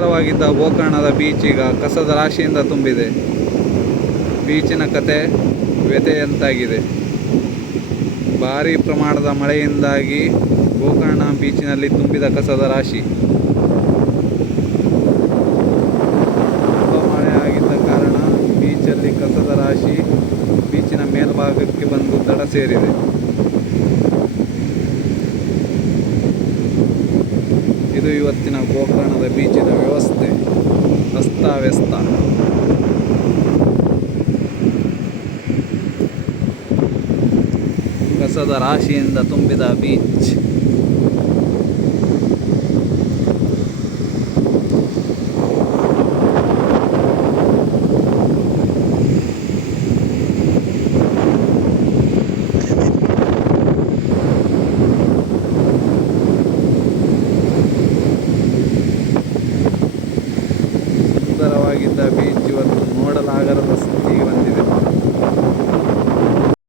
ಸುಂದರವಾಗಿದ್ದ ಗೋಕರ್ಣದ beach ಈಗ ಕಸದ ರಾಶಿಯಿಂದ ತುಂಬಿದೆ. ಬೀಚಿನ ಕತೆ ವ್ಯಥೆಯಂತಾಗಿದೆ. ಭಾರಿ ಪ್ರಮಾಣದ ಮಳೆಯಿಂದಾಗಿ ಗೋಕರ್ಣ ಬೀಚಿನಲ್ಲಿ ತುಂಬಿದ ಕಸದ ರಾಶಿ. ಮಳೆ ಆಗಿದ್ದ ಕಾರಣ ಬೀಚಲ್ಲಿ ಕಸದ ರಾಶಿ ಬೀಚಿನ ಮೇಲ್ಭಾಗಕ್ಕೆ ಬಂದು ದಡ ಸೇರಿದೆ. ಇದು ಇವತ್ತಿನ ಗೋಕರ್ಣದ ಬೀಚಿನ ವ್ಯವಸ್ಥೆ. ಅಸ್ತವ್ಯಸ್ತ. ಕಸದ ರಾಶಿಯಿಂದ ತುಂಬಿದ ಬೀಚ್. ಸುಂದರವಾಗಿದ್ದ ಬೀಚ್ ಇವತ್ತು ನೋಡಲಾಗದ ಸ್ಥಿತಿಗೆ ಬಂದಿದೆ